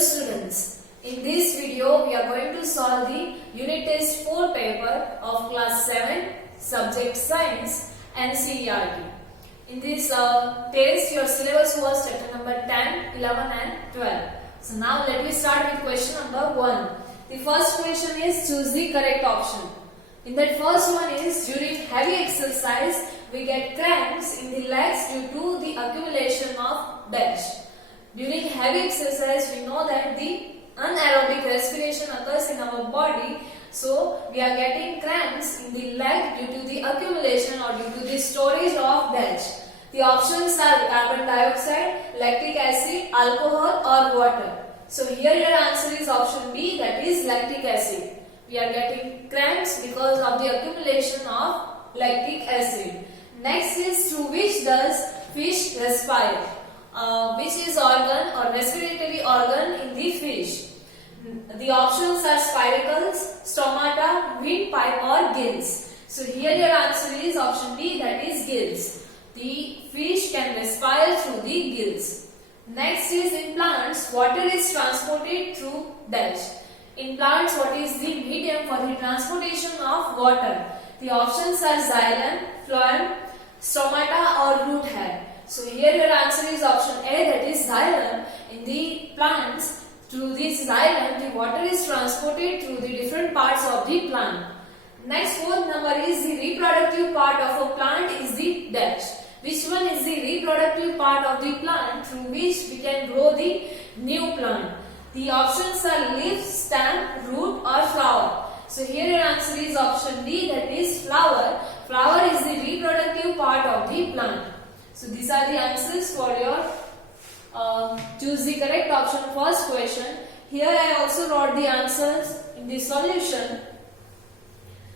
students, in this video we are going to solve the unit test 4 paper of class 7 subject science NCERT. In this test your syllabus was chapter number 10, 11 and 12. So now let me start with question number 1. The first question is choose the correct option. In that first one is during heavy exercise we get cramps in the legs due to the accumulation of dash. During heavy exercise we know that the anaerobic respiration occurs in our body, so we are getting cramps in the leg due to the accumulation or due to the storage of dash. The options are carbon dioxide, lactic acid, alcohol or water. So here your answer is option B, that is lactic acid. We are getting cramps because of the accumulation of lactic acid. Next is through which does fish respire? Which is organ or respiratory organ in the fish? The options are spiracles, stomata, windpipe or gills. So here your answer is option B, that is gills. The fish can respire through the gills. Next is in plants, water is transported through dash. In plants, what is the medium for the transportation of water? The options are xylem, phloem, stomata or root hair. So here your answer is option A, that is xylem. In the plants, through this xylem, the water is transported through the different parts of the plant. Next, fourth number is the reproductive part of a plant is the dash. Which one is the reproductive part of the plant through which we can grow the new plant? The options are leaf, stem, root or flower. So here your answer is option D, that is flower. Flower is the reproductive part of the plant. So these are the answers for your choose the correct option first question. Here I also wrote the answers in the solution.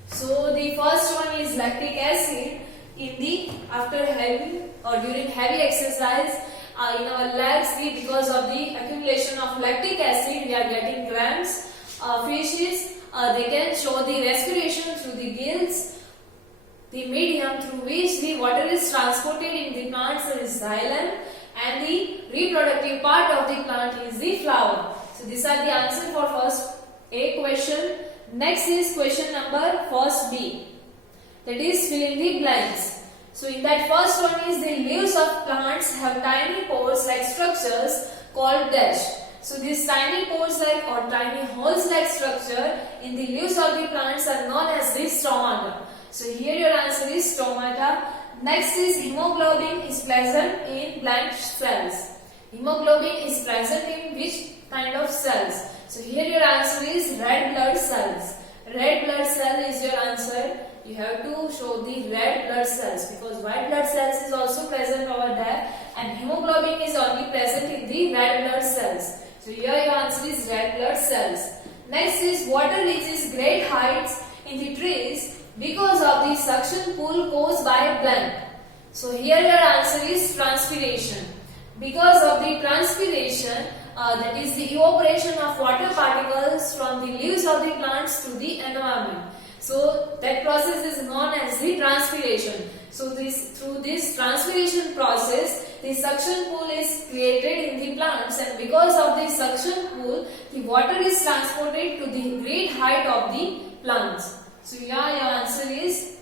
So the first one is lactic acid. In the after heavy or during heavy exercise in our legs, because of the accumulation of lactic acid we are getting cramps. Fishes they can show the respiration through the gills. The medium through which the water is transported in the plants is xylem, and the reproductive part of the plant is the flower. So these are the answer for first A question. Next is question number first B, that is fill in the blanks. So in that first one is the leaves of plants have tiny pores like structures called dash. So these tiny pores like or tiny holes like structure in the leaves of the plants are known as the stomata. So here your answer is stomata. Next is hemoglobin is present in blank cells. Hemoglobin is present in which kind of cells? So here your answer is red blood cells. Red blood cell is your answer. You have to show the red blood cells because white blood cells is also present over there and hemoglobin is only present in the red blood cells. So here your answer is red blood cells. Next is water reaches great heights in the trees because of the suction pull caused by blank. So here your answer is transpiration. Because of the transpiration, that is the evaporation of water particles from the leaves of the plants to the environment. So that process is known as the transpiration. So through this transpiration process, the suction pool is created in the plants, and because of the suction pool, the water is transported to the great height of the plants. So here your answer is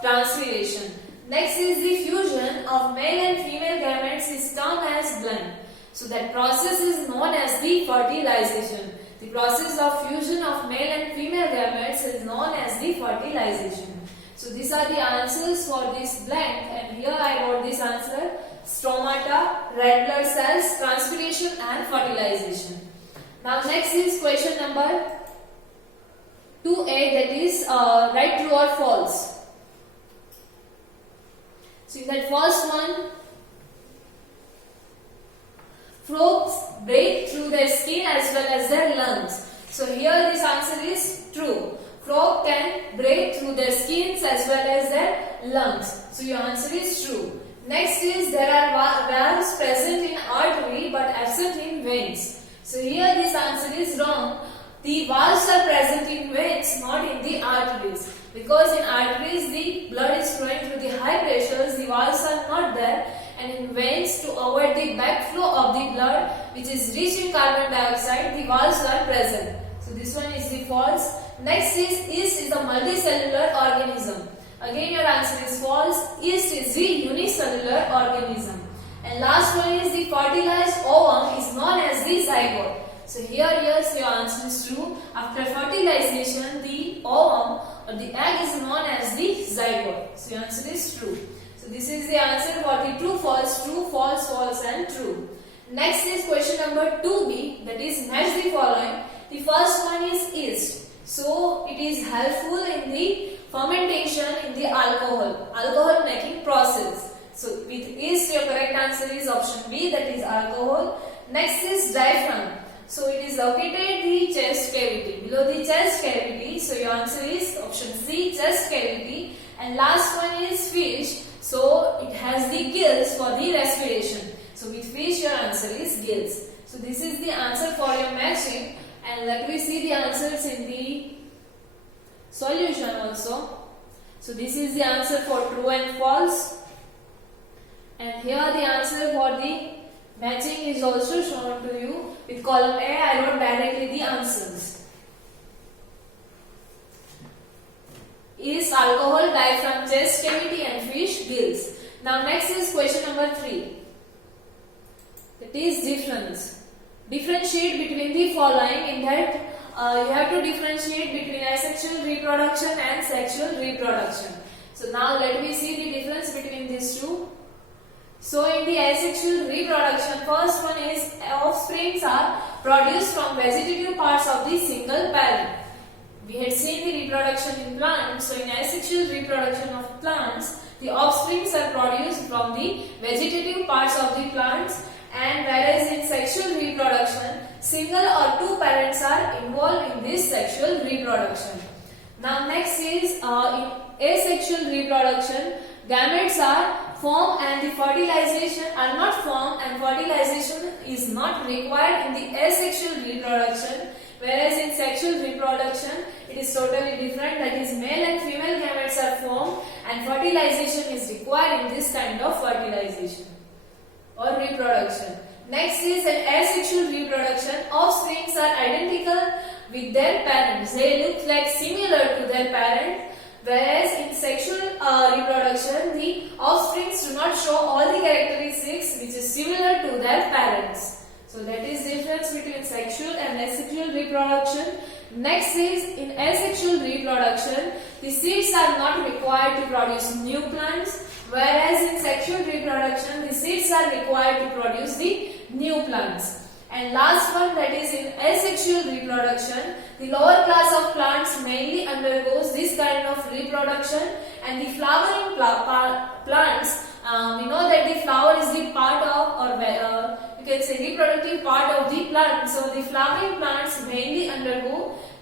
transpiration. Next is the fusion of male and female gametes is termed as blend. So that process is known as the fertilization. The process of fusion of male and female gametes is known as the fertilization. So these are the answers for this blank, and here I wrote this answer: stomata, red blood cells, transpiration and fertilization. Now next is question number 2A, that is write true or false. So in that first one, frogs breathe through their skin as well as their lungs. So here this answer is true. Frog can breathe through their skins as well as their lungs. So your answer is true. Next is there are valves present in artery but absent in veins. So here this answer is wrong. The valves are present in veins, not in the arteries. Because in arteries the blood is flowing through the high pressures, the valves are not there, and in veins, to avoid the backflow of the blood, which is rich in carbon dioxide, the walls are present. So this one is the false. Next is yeast is a multicellular organism. Again your answer is false. Yeast is the unicellular organism. And last one is the fertilized ovum is known as the zygote. So here yes, your answer is true. After fertilization, the ovum or the egg is known as the zygote. So your answer is true. So this is the answer for the true, false, false and true. Next is question number 2b, that is match the following. The first one is yeast. So it is helpful in the fermentation in the alcohol making process. So with yeast your correct answer is option B, that is alcohol. Next is diaphragm. So it is located the chest cavity, below the chest cavity. So your answer is option C, chest cavity. And last one is fish. So it has the gills for the respiration. So with fish your answer is gills. So this is the answer for your matching. And let me see the answers in the solution also. So this is the answer for true and false. And here the answer for the matching is also shown to you. With column A I wrote directly the answers. Is alcohol, diaphragm, chest cavity and fish gills. Now next is question number 3. It is difference. Differentiate between the following. In that you have to differentiate between asexual reproduction and sexual reproduction. So now let me see the difference between these two. So in the asexual reproduction, first one is offsprings are produced from vegetative parts of the single parent. We had seen the reproduction in plants. So in asexual reproduction of plants, the offsprings are produced from the vegetative parts of the plants, and whereas in sexual reproduction, single or two parents are involved in this sexual reproduction. Now next is in asexual reproduction, gametes are formed and the fertilization are not formed, and fertilization is not required in the asexual reproduction, whereas in sexual reproduction it is totally different, that is male and female gametes are formed and fertilization is required in this kind of fertilization or reproduction. Next is an asexual reproduction, offsprings are identical with their parents, they look like similar to their parent. Whereas in sexual reproduction, the offsprings do not show all the characteristics which is similar to their parents. So that is the difference between sexual and asexual reproduction. Next is in asexual reproduction, the seeds are not required to produce new plants, whereas in sexual reproduction, the seeds are required to produce the new plants. And last one, that is in asexual reproduction, the lower class of plants mainly undergoes this kind of reproduction, and the flowering plants, we know that the flower is the part of, or you can say reproductive part of the plant. So the flowering plants mainly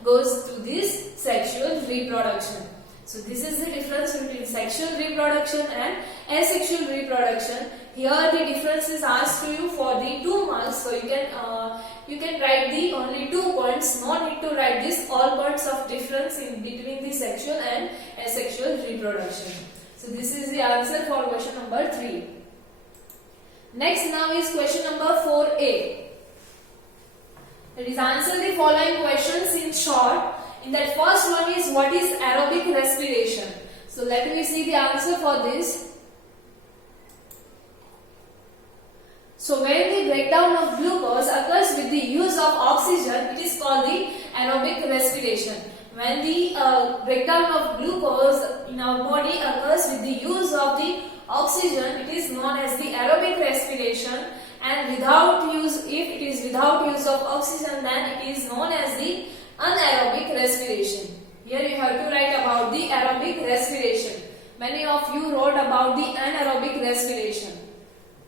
goes to this sexual reproduction. So this is the difference between sexual reproduction and asexual reproduction. Here the difference is asked to you for the 2 marks, so you can write the only 2 points. No need to write this all points of difference in between the sexual and asexual reproduction. So this is the answer for question number 3. Next now is question number 4a. That is answer the following questions in short. In that first one is what is aerobic respiration. So let me see the answer for this. So when the breakdown of glucose occurs with the use of oxygen, it is called the aerobic respiration. When the breakdown of glucose in our body occurs with the use of the oxygen, it is known as the aerobic respiration. And without use, if it is without use of oxygen, then it is known as the anaerobic respiration. Here you have to write about the aerobic respiration. Many of you wrote about the anaerobic respiration,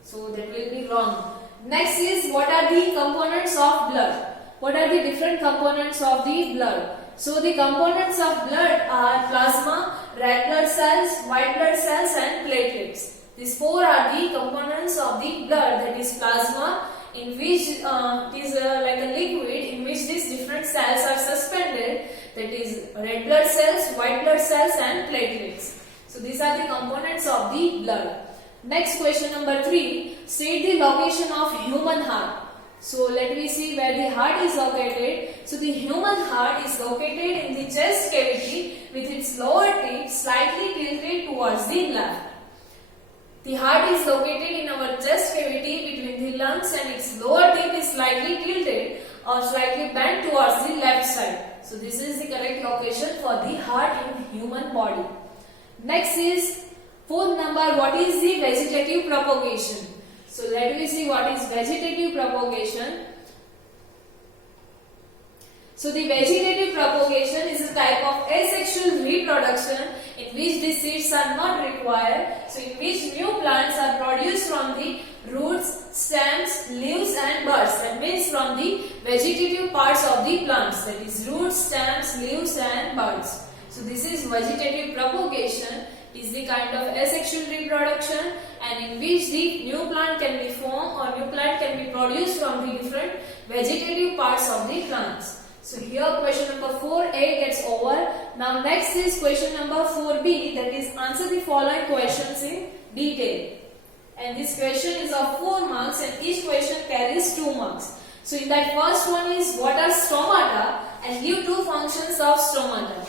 so that will be wrong. Next is what are the components of blood? What are the different components of the blood? So the components of blood are plasma, red blood cells, white blood cells and platelets. These 4 are the components of the blood, that is plasma, in which it is like a liquid in which these different cells are suspended, that is red blood cells, white blood cells and platelets. So these are the components of the blood. Next question number 3, state the location of human heart. So let me see where the heart is located. So the human heart is located in the chest cavity with its lower tip slightly tilted towards the left. The heart is located in our chest cavity between the lungs and its lower tip is slightly tilted or slightly bent towards the left side. So this is the correct location for the heart in human body. Next is fourth number, what is the vegetative propagation? So let me see what is vegetative propagation. So the vegetative propagation is a type of asexual reproduction in which the seeds are not required. So in which new plants are produced from the roots, stems, leaves and buds. That means from the vegetative parts of the plants. That is roots, stems, leaves and buds. So this is vegetative propagation. It is the kind of asexual reproduction and in which the new plant can be formed or new plant can be produced from the different vegetative parts of the plants. So here question number 4a gets over. Now next is question number 4b, that is answer the following questions in detail. And this question is of 4 marks and each question carries 2 marks. So in that first one is what are stomata and give 2 functions of stomata.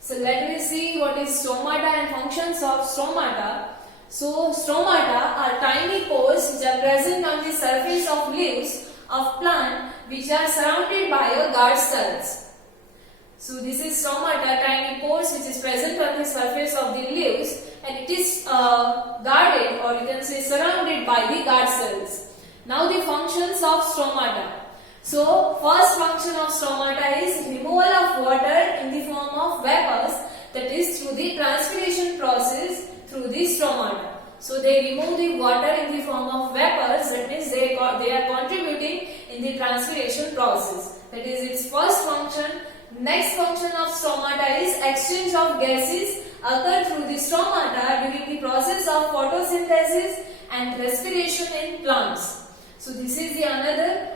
So let me see what is stomata and functions of stomata. So stomata are tiny pores which are present on the surface of leaves of plant which are surrounded by a guard cells. So this is stomata, tiny pores which is present on the surface of the leaves and it is guarded or you can say surrounded by the guard cells. Now the functions of stomata. So first function of stomata is removal of water in the form of vapors, that is through the transpiration process through the stomata. So they remove the water in the form of vapors, that means they are contributing in the transpiration process. That is its first function. Next function of stomata is exchange of gases occur through the stomata during the process of photosynthesis and respiration in plants. So this is the another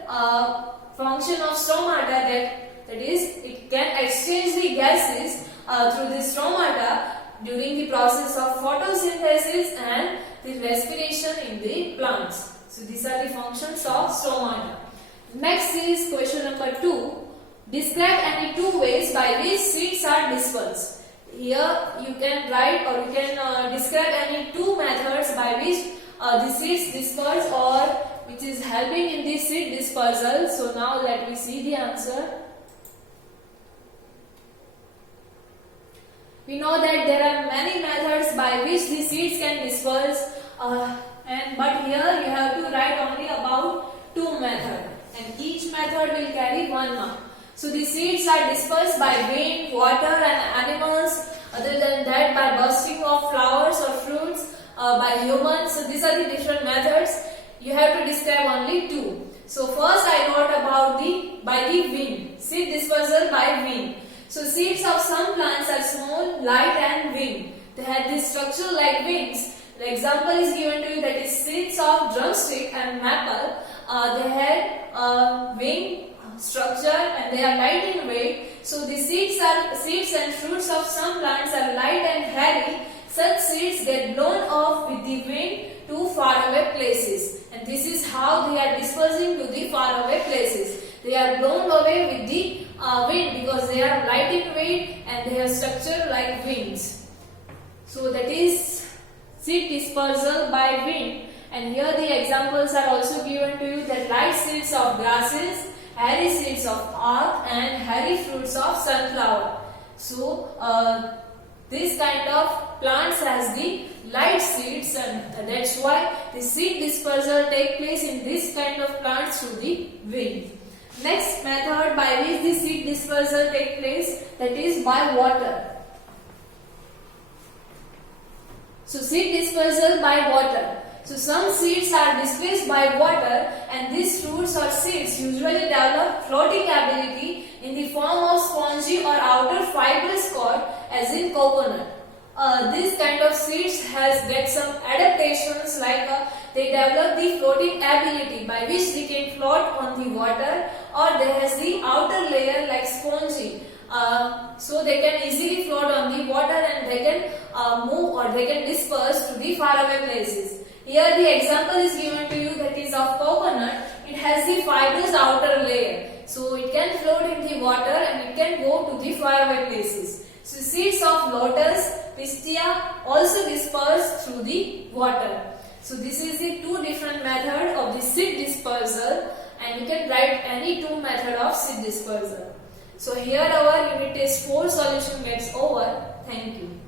function of stomata, that is it can exchange the gases through the stomata during the process of photosynthesis and the respiration in the plants. So these are the functions of stomata. Next is question number 2. Describe any 2 ways by which seeds are dispersed. Here you can write or you can describe any 2 methods by which the seeds disperse or which is helping in the seed dispersal. So now let me see the answer. We know that there are many methods by which the seeds can disperse but here you have to write only about 2 methods and each method will carry 1 mark. So the seeds are dispersed by wind, water and animals. Other than that, by bursting of flowers or fruits, by humans. So these are the different methods. You have to describe only 2. So first I wrote about by the wind. Seed dispersal by wind. So seeds of some plants are small, light and winged. They have this structure like wings. The example is given to you, that is seeds of drumstick and maple. They had wing structure and they are light in weight. So the seeds and fruits of some plants are light and hairy. Such seeds get blown off with the wind to faraway places. And this is how they are dispersing to the faraway places. They are blown away with the wind because they are light in weight and they have structure like wings. So that is seed dispersal by wind. And here the examples are also given to you, that light seeds of grasses, hairy seeds of ath and hairy fruits of sunflower. So this kind of plants has the light seeds and that's why the seed dispersal take place in this kind of plants through the wind. Next method by which the seed dispersal take place, that is by water. So seed dispersal by water. So some seeds are displaced by water and these fruits or seeds usually develop floating ability in the form of spongy or outer fibrous cord as in coconut. This kind of seeds get some adaptations like they develop the floating ability by which they can float on the water, or they has the outer layer like spongy. So they can easily float on the water and they can move or they can disperse to the faraway places. Here the example is given to you, that is of coconut. It has the fibrous water's outer layer. So it can float in the water and it can go to the faraway places. So seeds of lotus, pistia also disperse through the water. So this is the two different method of the seed dispersal, and you can write any two method of seed dispersal. So here our unit test 4 solution gets over. Thank you.